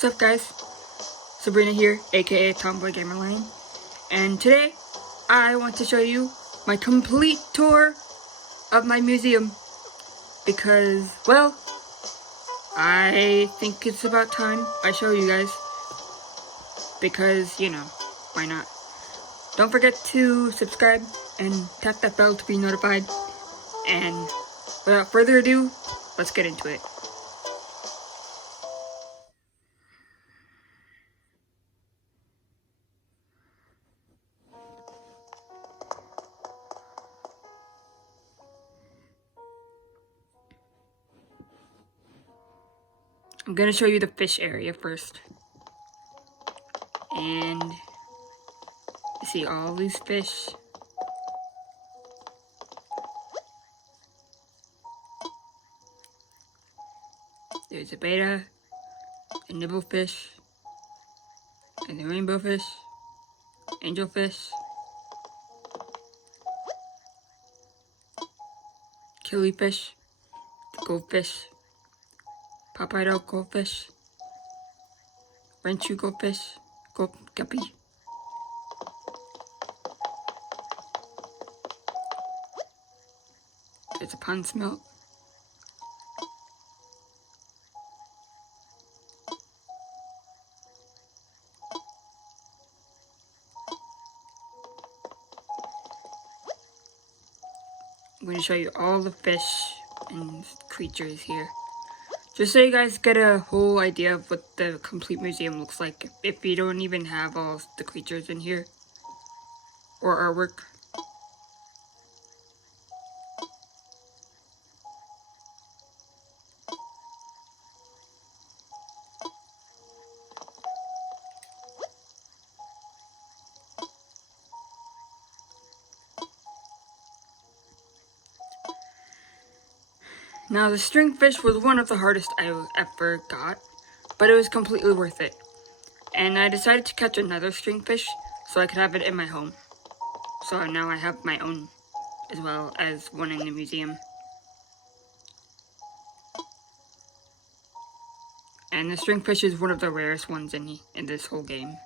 What's up guys, Sabrina here, aka Tomboy Gamer Lane, and today I want to show you my complete tour of my museum because, well, I think it's about time I show you guys because, you know, why not? Don't forget to subscribe and tap that bell to be notified, and without further ado, let's get into it. I'm gonna show you the fish area first. And you see all these fish. There's a betta, a nibblefish, and the rainbow fish, angelfish, killifish, the goldfish, Papaido goldfish, Renchu goldfish, gold guppy, there's a pond smelt, I'm going to show you all the fish and creatures here. Just so you guys get a whole idea of what the complete museum looks like if you don't even have all the creatures in here or artwork. Now, the stringfish was one of the hardest I ever got, but it was completely worth it. And I decided to catch another stringfish so I could have it in my home. So now I have my own, as well as one in the museum. And the stringfish is one of the rarest ones in this whole game.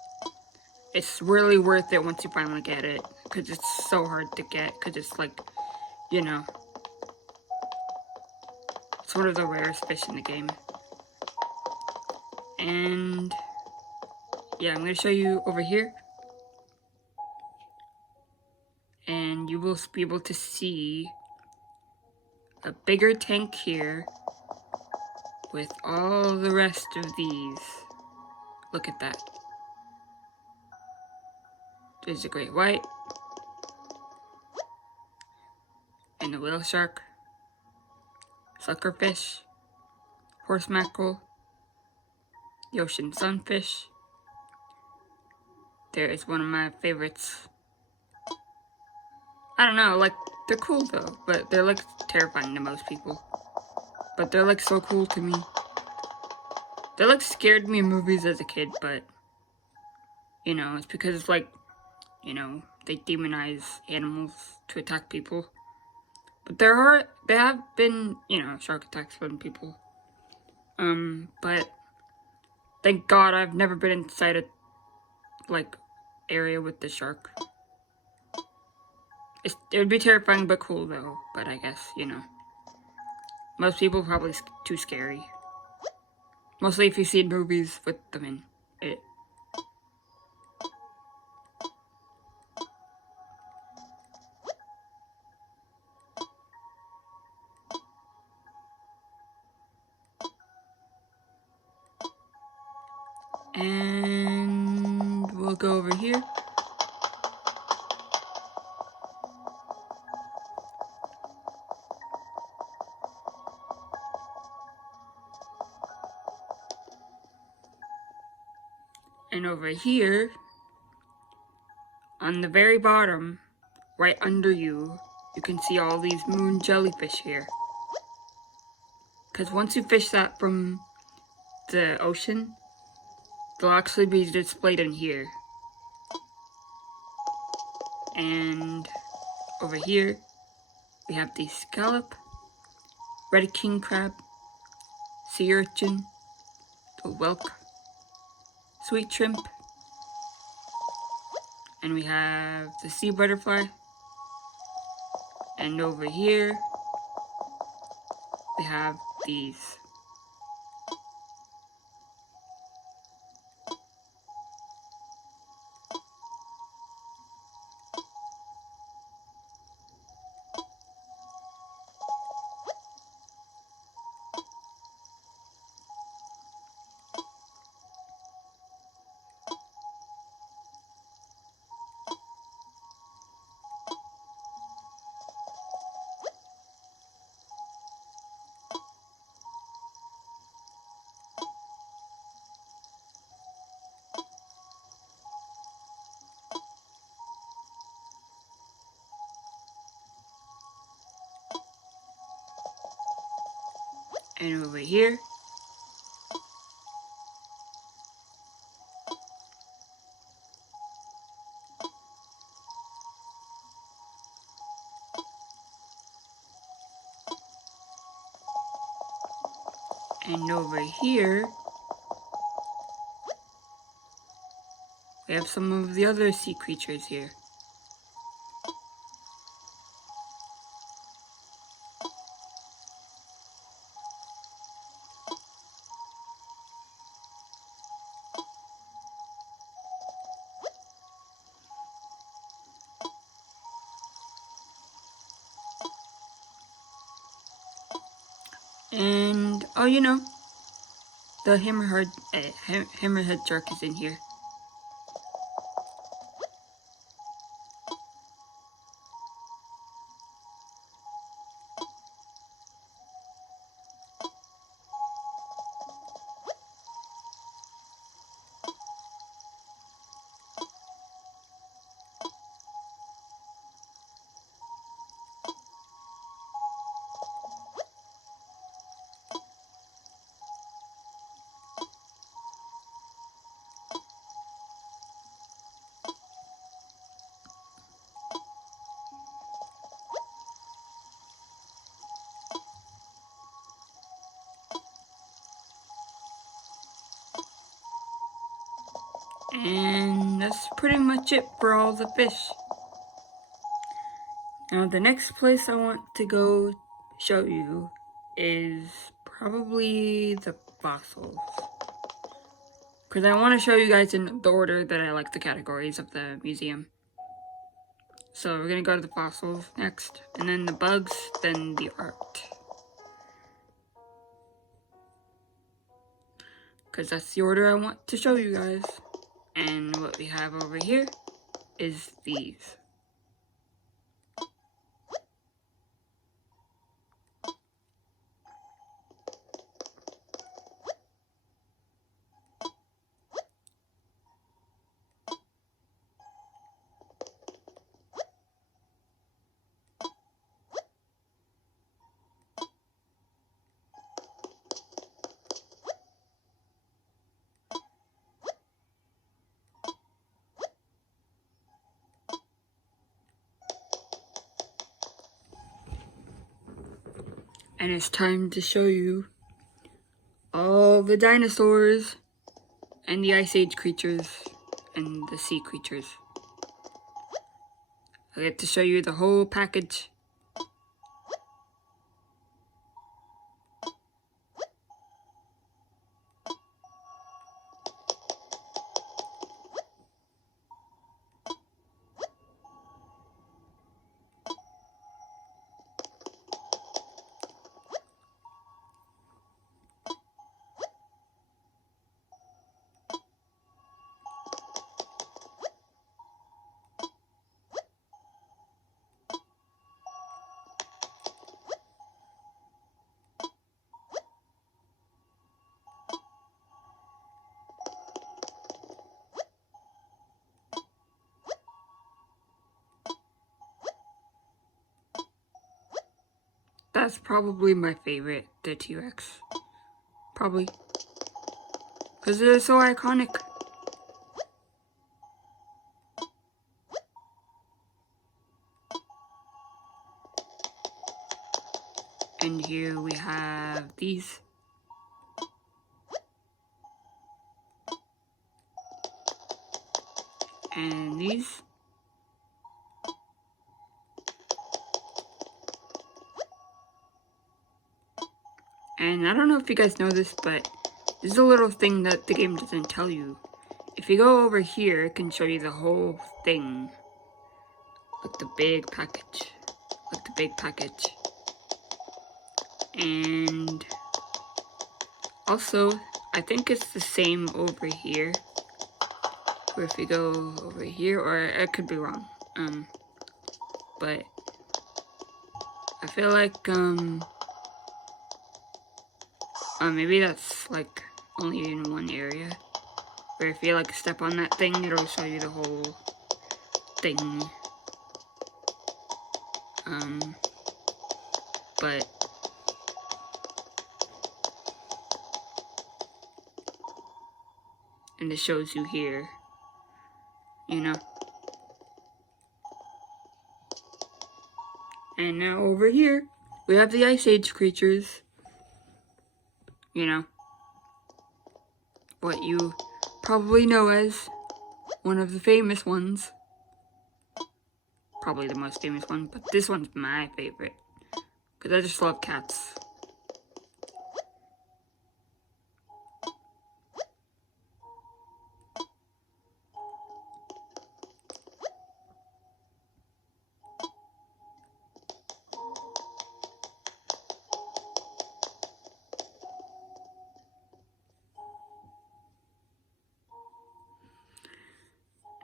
It's really worth it once you finally get it, because it's so hard to get, because it's like, you know, it's one of the rarest fish in the game. And yeah, I'm going to show you over here. And you will be able to see a bigger tank here with all the rest of these. Look at that. There's a great white. And the whale shark. Suckerfish. Horse mackerel. The ocean sunfish. There is one of my favorites. I don't know, like, they're cool though, but they're like terrifying to most people. But they're like so cool to me. They like scared me in movies as a kid, but, you know, it's because it's like, you know, they demonize animals to attack people. But there have been, you know, shark attacks on people. But thank God I've never been inside a, like, area with the shark. It would be terrifying but cool though, but I guess, you know. Most people probably too scary. Mostly if you see movies with them in it. And we'll go over here. And over here, on the very bottom, right under you, you can see all these moon jellyfish here. Because once you fish that from the ocean, they'll actually be displayed in here. And over here, we have the scallop, red king crab, sea urchin, the whelk, sweet shrimp. And we have the sea butterfly. And over here, we have these. And over here, and over here, we have some of the other sea creatures here. And, oh, you know, the hammerhead shark is in here. And that's pretty much it for all the fish. Now the next place I want to go show you is probably the fossils. Because I want to show you guys in the order that I like the categories of the museum. So we're going to go to the fossils next, and then the bugs, then the art. Because that's the order I want to show you guys. And what we have over here is these. And it's time to show you all the dinosaurs and the Ice Age creatures and the sea creatures. I get to show you the whole package. That's probably my favorite, the T-Rex. Probably. Because they're so iconic. And here we have these. And these. And I don't know if you guys know this, but this is a little thing that the game doesn't tell you. If you go over here, it can show you the whole thing. Like the big package. Like the big package. And also, I think it's the same over here. Or if you go over here, or I could be wrong. But I feel like, maybe that's like only in one area. Or if you like step on that thing, it'll show you the whole thing. But and it shows you here, you know. And now over here, we have the Ice Age creatures. You know, what you probably know as one of the famous ones. Probably the most famous one, but this one's my favorite. Because I just love cats.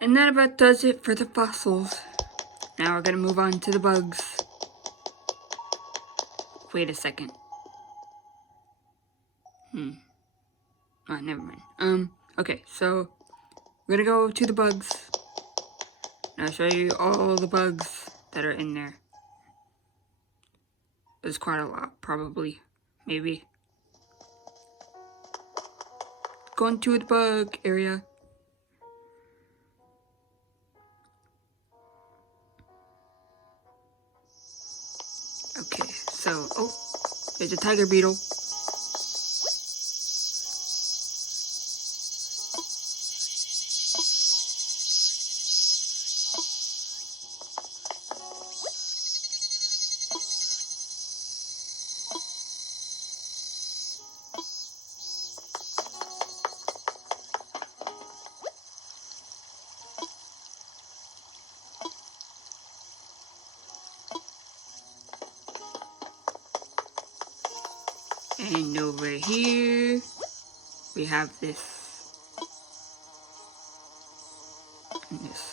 And that about does it for the fossils. Now we're gonna move on to the bugs. Wait a second. Oh, never mind. Okay, so we're gonna go to the bugs. And I'll show you all the bugs that are in there. There's quite a lot, probably. Maybe. Going to the bug area. Okay, so, oh, there's a tiger beetle. And over here, we have this. And this.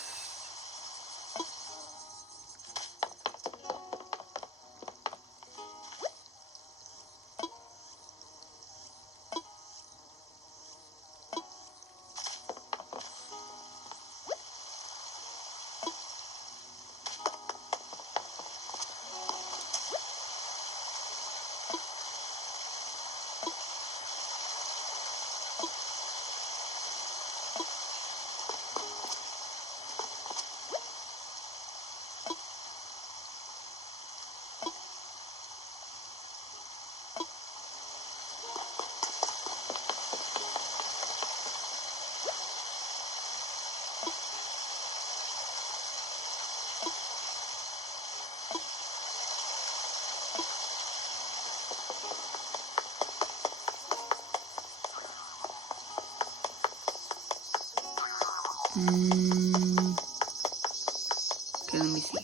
Okay, let me see.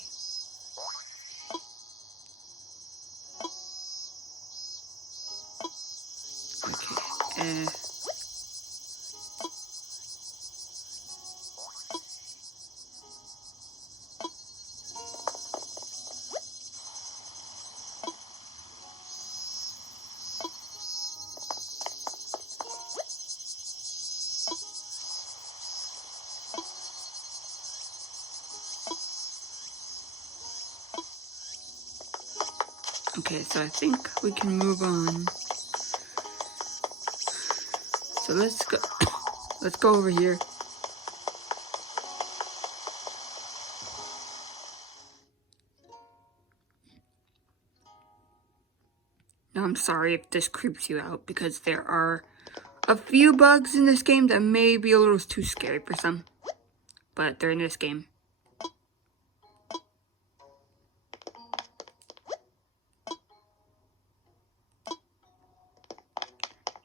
Okay, okay, so I think we can move on. So let's go. Let's go over here. Now I'm sorry if this creeps you out because there are a few bugs in this game that may be a little too scary for some. but they're in this game.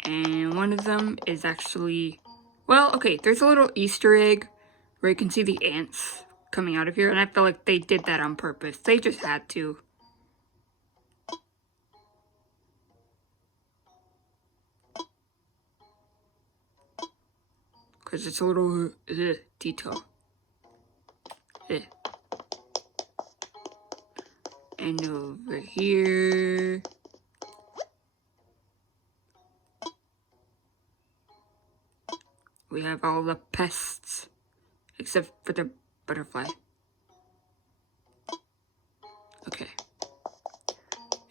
And one of them is actually, well, okay, there's a little Easter egg where you can see the ants coming out of here, and I feel like they did that on purpose. They just had to. Because it's a little detail. And over here, we have all the pests, except for the butterfly. Okay.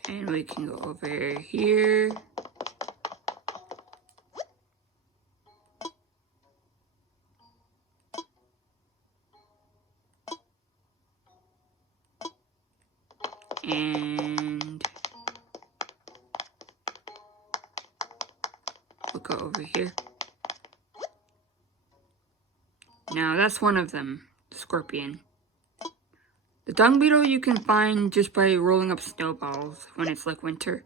And we can go over here. And we'll go over here. Now that's one of them, the scorpion. The dung beetle you can find just by rolling up snowballs when it's like winter.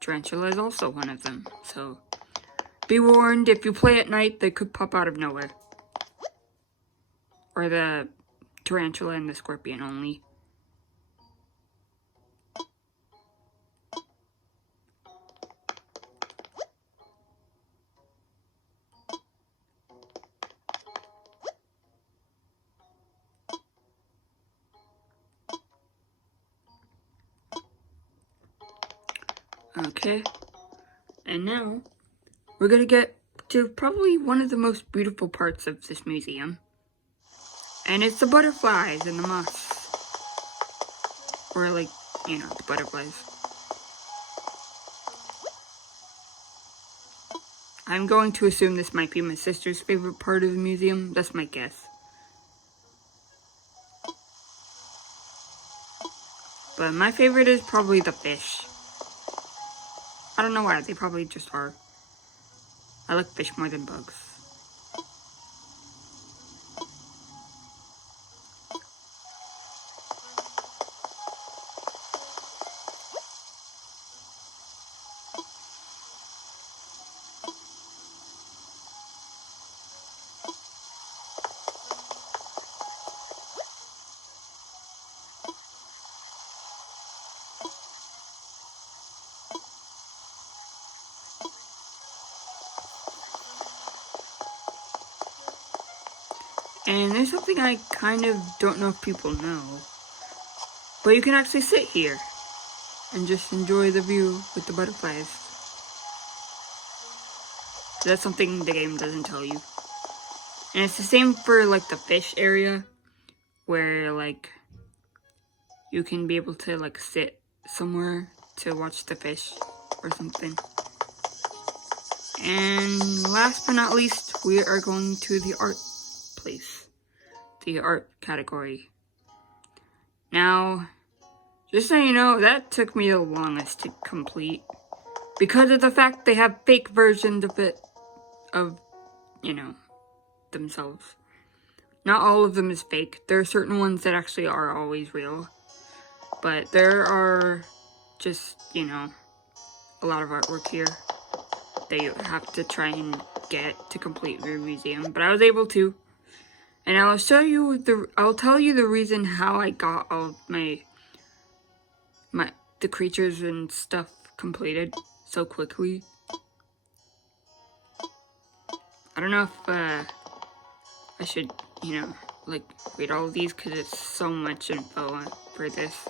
Tarantula is also one of them, so be warned, if you play at night, they could pop out of nowhere. Or the tarantula and the scorpion only. Okay, and now we're gonna get to probably one of the most beautiful parts of this museum. And it's the butterflies and the moths. Or like, you know, the butterflies. I'm going to assume this might be my sister's favorite part of the museum. That's my guess. But my favorite is probably the fish. I don't know why, they probably just are. I like fish more than bugs. And there's something I kind of don't know if people know. But you can actually sit here and just enjoy the view with the butterflies. That's something the game doesn't tell you. And it's the same for like the fish area, where like you can be able to like sit somewhere to watch the fish or something. And last but not least, we are going to the art place, the art category. Now, just so you know, that took me the longest to complete because of the fact they have fake versions of it, of, you know, themselves. Not all of them is fake. There are certain ones that actually are always real. But there are just, you know, a lot of artwork here that you have to try and get to complete your museum. But I was able to. And I'll tell you the reason how I got all of the creatures and stuff completed so quickly. I don't know if I should, you know, like read all of these because it's so much info for this.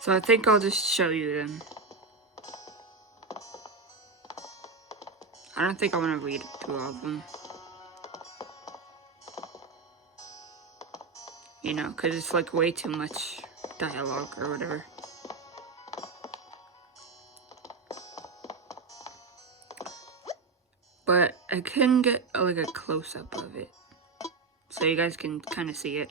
So I think I'll just show you them. I don't think I want to read through all of them. You know, because it's like way too much dialogue or whatever. But I can get like a close-up of it, so you guys can kind of see it.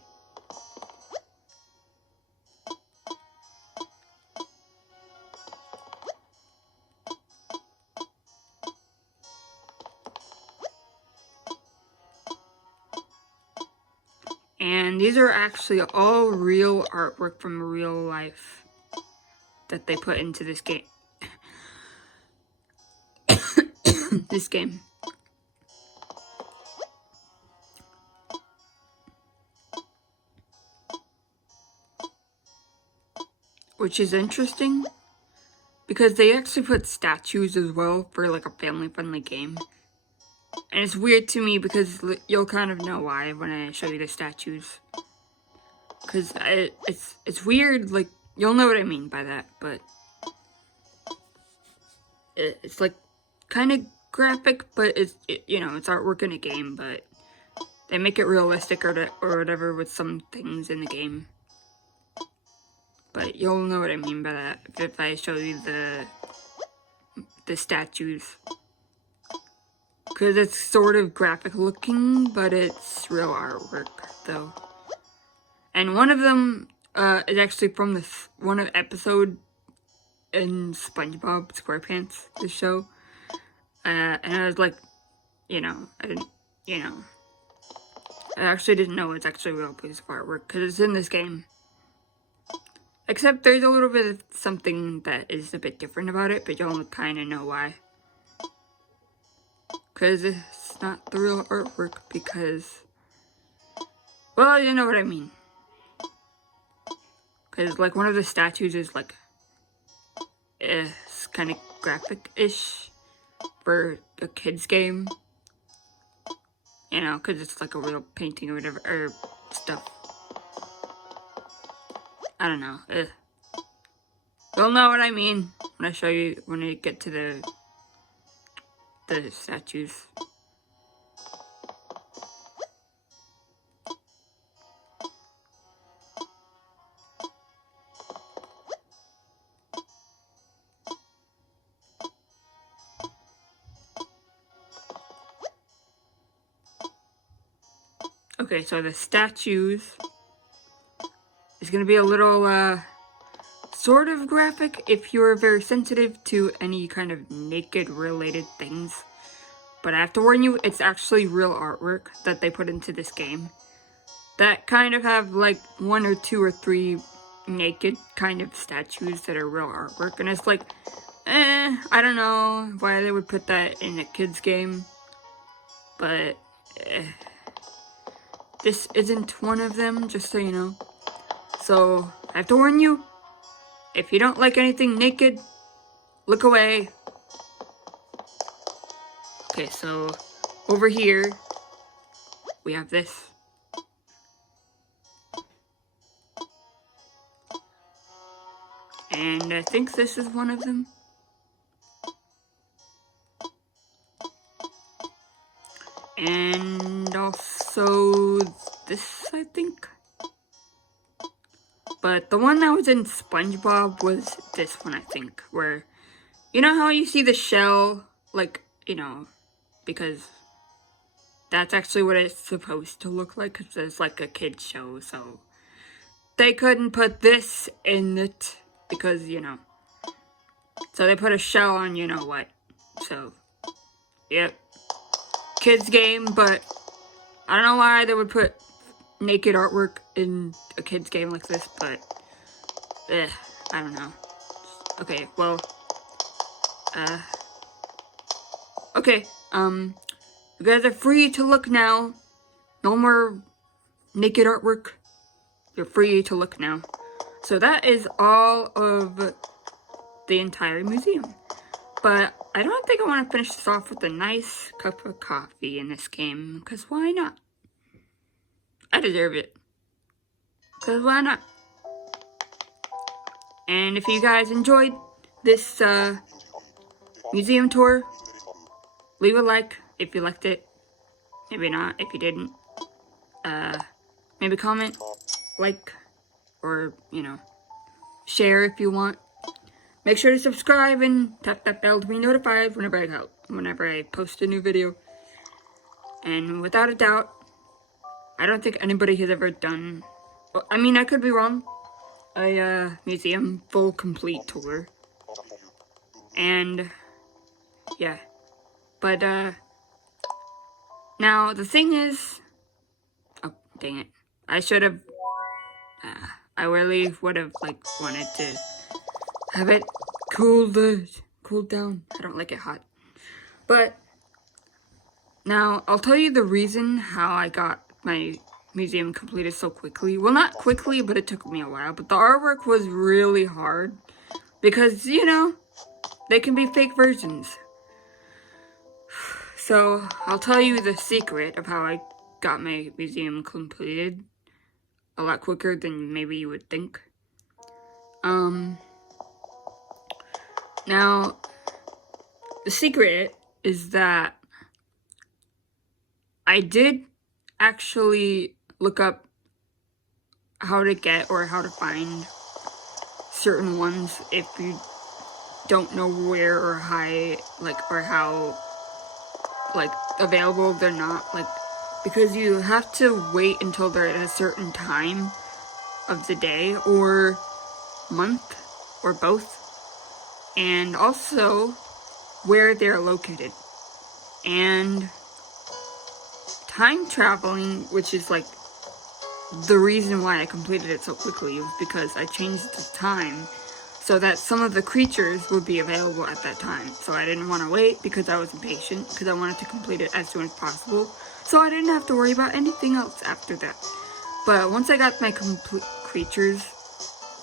And these are actually all real artwork from real life that they put into this game. This game. Which is interesting because they actually put statues as well for like a family-friendly game. And it's weird to me because you'll kind of know why when I show you the statues. Because it's weird, like, you'll know what I mean by that, but it's like kind of graphic, but it's artwork in a game, but they make it realistic or whatever with some things in the game. But you'll know what I mean by that if I show you the statues. Because it's sort of graphic looking, but it's real artwork, though. And one of them is actually from one of the episode in SpongeBob SquarePants, the show. And I was like, I actually didn't know it's actually a real piece of artwork, because it's in this game. Except there's a little bit of something that is a bit different about it, but you'll kind of know why. Because it's not the real artwork, because, well, you know what I mean. Because, like, one of the statues is, like, it's kind of graphic-ish for a kid's game. You know, because it's, like, a real painting or whatever, or stuff. I don't know. You'll know what I mean when I show you, when I get to the statues. Okay, so the statues is going to be a little, sort of graphic if you're very sensitive to any kind of naked related things. But I have to warn you, it's actually real artwork that they put into this game. That kind of have like 1 or 2 or 3 naked kind of statues that are real artwork. And it's like, I don't know why they would put that in a kid's game. But, this isn't one of them, just so you know. So, I have to warn you, if you don't like anything naked, look away. Okay, so over here, we have this. And I think this is one of them. And also this, I think. But the one that was in SpongeBob was this one, I think. Where, you know how you see the shell, like, because that's actually what it's supposed to look like, because it's like a kid's show, so they couldn't put this in it, because, so they put a shell on you-know-what. So, yep. Kids game, but I don't know why they would put naked artwork in a kid's game like this, but I don't know. Okay, well, okay, you guys are free to look now. No more naked artwork. You're free to look now. So that is all of the entire museum. But I don't think I want to finish this off with a nice cup of coffee in this game, because why not? I deserve it. Because why not? And if you guys enjoyed this museum tour, leave a like if you liked it. Maybe not if you didn't. Maybe comment, like, or, share if you want. Make sure to subscribe and tap that bell to be notified whenever I post a new video. And without a doubt, I don't think anybody has ever done, I mean, I could be wrong, a museum full complete tour. And yeah, but now the thing is, oh dang it, I should have, I really would have, like, wanted to have it cooled down. I don't like it hot. But now I'll tell you the reason how I got my museum completed so quickly. Well, not quickly, but it took me a while. But the artwork was really hard because, you know, they can be fake versions. So I'll tell you the secret of how I got my museum completed a lot quicker than maybe you would think. Now, the secret is that I did actually look up how to get or how to find certain ones if you don't know where or how, like, available they're not, like, because you have to wait until they're at a certain time of the day or month or both, and also where they're located. And time traveling, which is like the reason why I completed it so quickly, was because I changed the time so that some of the creatures would be available at that time. So I didn't want to wait because I was impatient, because I wanted to complete it as soon as possible, so I didn't have to worry about anything else after that. But once I got my creatures,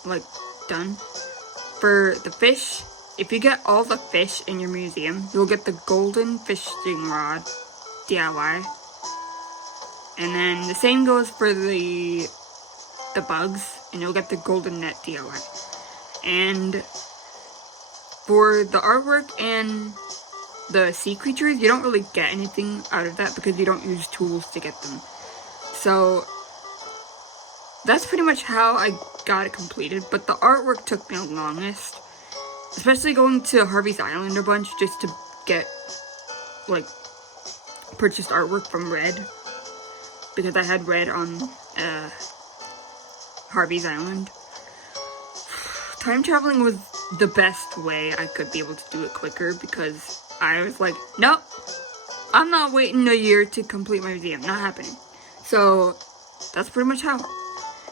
like, done, for the fish, if you get all the fish in your museum, you'll get the golden fishing rod DIY. And then the same goes for the bugs, and you'll get the golden net DIY. And for the artwork and the sea creatures, you don't really get anything out of that because you don't use tools to get them. So that's pretty much how I got it completed, but the artwork took me the longest. Especially going to Harvey's Island a bunch just to get, like, purchased artwork from Red. Because I had Red on Harvey's Island. Time traveling was the best way I could be able to do it quicker because I was like, nope, I'm not waiting a year to complete my museum. Not happening. So that's pretty much how.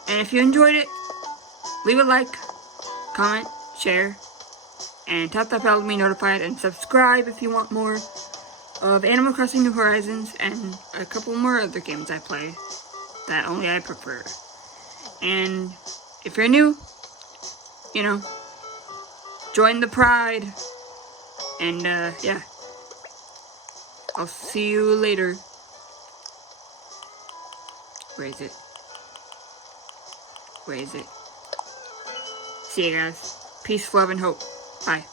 And if you enjoyed it, leave a like, comment, share, and tap that bell to be notified, and subscribe if you want more of Animal Crossing New Horizons and a couple more other games I play that only I prefer. And if you're new, you know, join the pride. And yeah, I'll see you later. Where is it? Where is it? See you guys. Peace, love, and hope. Bye.